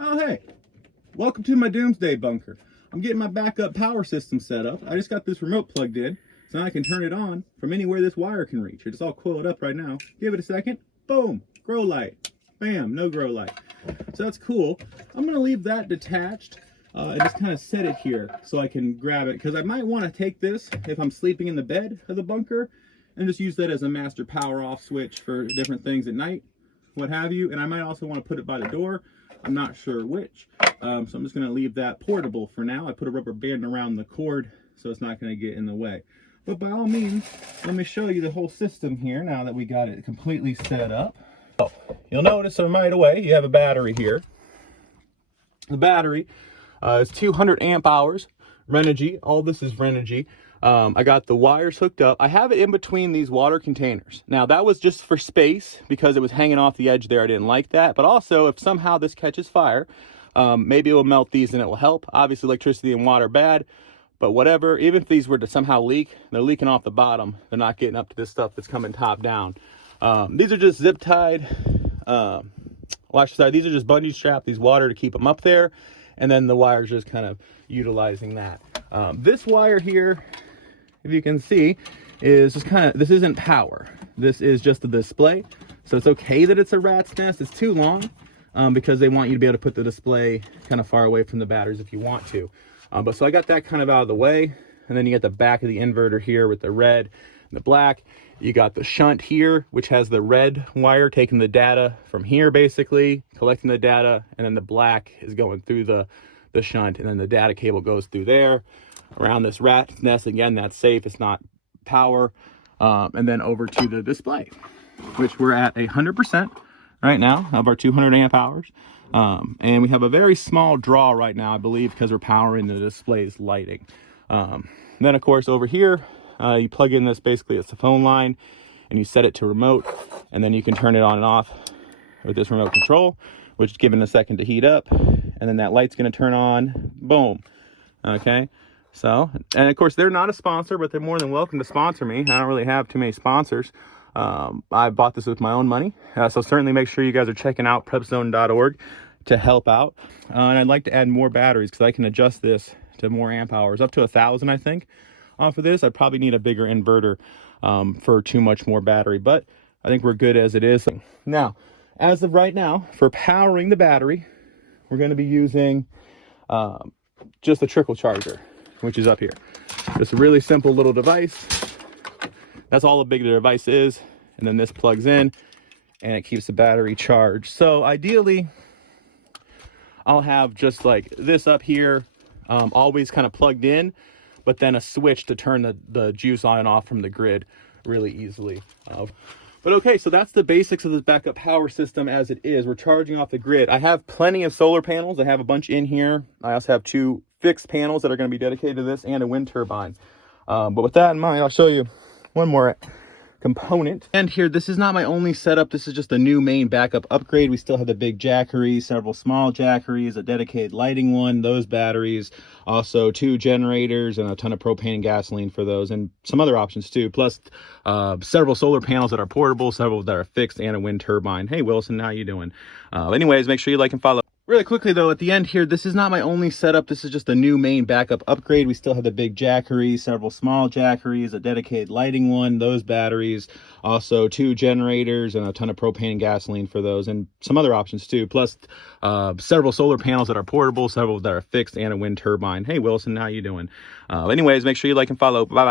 Oh hey, welcome to my Doomsday bunker. I'm getting my backup power system set up. I just got this remote plugged in, so now I can turn it on from anywhere this wire can reach. It's all coiled up right now. Give it a second. Boom, grow light. Bam, no grow light. So that's cool. I'm gonna leave that detached and just kind of set it here so I can grab it, because I might want to take this if I'm sleeping in the bed of the bunker and just use that as a master power off switch for different things at night, what have you. And I might also want to put it by the door. I'm not sure which. So I'm just going to leave that portable for now. I put a rubber band around the cord so it's not going to get in the way. But by all means, let me show you the whole system here now that we got it completely set up. So you'll notice right away you have a battery here. The battery is 200 amp hours, Renewable. All this is Renewable. I got the wires hooked up. I have it in between these water containers. Now that was just for space because it was hanging off the edge there. I didn't like that. But also if somehow this catches fire, maybe it will melt these and it will help. Obviously electricity and water bad, but whatever. Even if these were to somehow leak, they're leaking off the bottom. They're not getting up to this stuff that's coming top down. These are just zip tied. These are just bungee strapped, these water to keep them up there. And then the wire's just kind of utilizing that. This wire here, if you can see, is just this isn't power. This is just a display. So it's okay that it's a rat's nest. It's too long because they want you to be able to put the display kind of far away from the batteries if you want to. But so I got that kind of out of the way. And then you get the back of the inverter here with the red and the black. You got the shunt here, which has the red wire taking the data from here, basically collecting the data. And then the black is going through the shunt, and then the data cable goes through there around this rat nest. Again, that's safe, it's not power. And then over to the display, which we're at 100% right now of our 200 amp hours. And we have a very small draw right now, I believe, because we're powering the display's lighting. Then of course over here, you plug in this, basically it's a phone line, and you set it to remote, and then you can turn it on and off with this remote control, which is given a second to heat up, and then that light's going to turn on. Boom. Okay. So, and of course they're not a sponsor, but they're more than welcome to sponsor me. I don't really have too many sponsors. I bought this with my own money. So certainly make sure you guys are checking out prepzone.org to help out. And I'd like to add more batteries because I can adjust this to more amp hours, up to 1,000, I think. For this, I'd probably need a bigger inverter for too much more battery, but I think we're good as it is. Now, as of right now, for powering the battery, we're going to be using just a trickle charger, which is up here. Just a really simple little device. That's all a big device is. And then this plugs in and it keeps the battery charged. So ideally, I'll have just like this up here, always kind of plugged in, but then a switch to turn the juice on and off from the grid really easily. But okay, so that's the basics of this backup power system as it is. We're charging off the grid. I have plenty of solar panels. I have a bunch in here. I also have 2 fixed panels that are going to be dedicated to this and a wind turbine. But with that in mind, I'll show you one more component. And here, this is not my only setup. This is just a new main backup upgrade. We still have the big Jackery, several small Jackeries, a dedicated lighting one, those batteries, also 2 generators and a ton of propane and gasoline for those, and some other options too, plus several solar panels that are portable, several that are fixed, and a wind turbine. Hey Wilson, how you doing? Anyways, make sure you like and follow. Really quickly though, at the end here, this is not my only setup. This is just a new main backup upgrade. We still have the big Jackery, several small Jackeries, a dedicated lighting one, those batteries, also 2 generators and a ton of propane and gasoline for those, and some other options too, plus several solar panels that are portable, several that are fixed, and a wind turbine. Hey Wilson, how you doing? Anyways, make sure you like and follow. Bye bye.